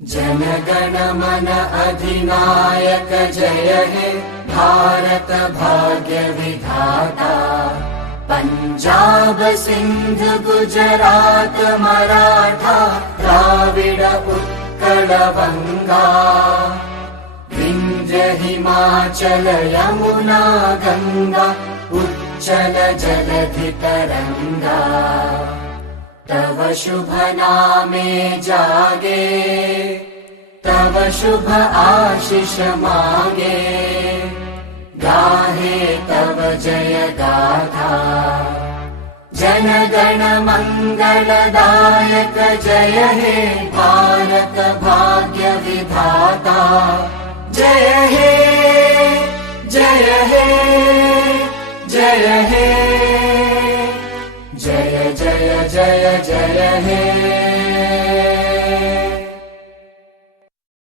जनगण मन अधिनायक जय हे भारत भाग्य विधाता। पंजाब सिंध गुजरात मराठा द्राविड उत्कल बंगा। विंध्य हिमाचल यमुना गंगा उच्चल जलधि तरंगा। तव शुभ नामे जागे तव शुभ आशीष मागे। गाहे तव जय गाथा जनगण मंगलदायक जय हे भारत भाग्य विधाता। जय हे जय हे जय हे जय जय जय जय हे।